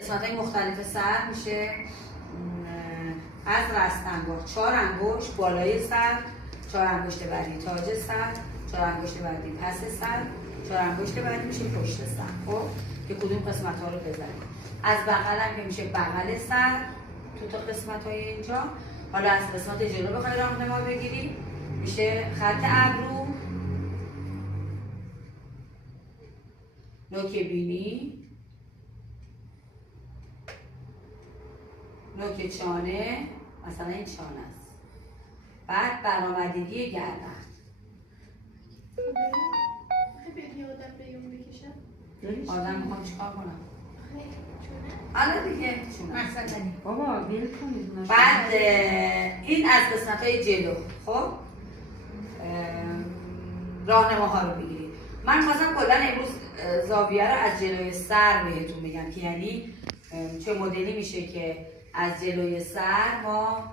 قسمت‌های مختلف سر میشه از رستنگار 4 انگشت بالای سر، 4 انگشت بعدی تاج سر، 4 انگشت بعدی پس سر، 4 انگشت بعدی میشه پشت سر. خب که کدوم قسمت ها رو بزنیم. از بغل هم که میشه بغل سر تو قسمت های اینجا. حالا از قسمت جلو بخوای راهنما بگیری میشه خط ابرو، نوک بینی، نوک چانه، مثلا این چانه است. بعد برآمدگی گردن. آدم میخوام چیکار کنم؟ حالا دیگه چونه بابا بیل کنید. بعد این از قسمت های جلو. خب راهنماها رو بگیرید. من خواستم کلا امروز زاویه رو از جلوی سر بهتون بگم که یعنی چه مدلی میشه که از جلوی سر ما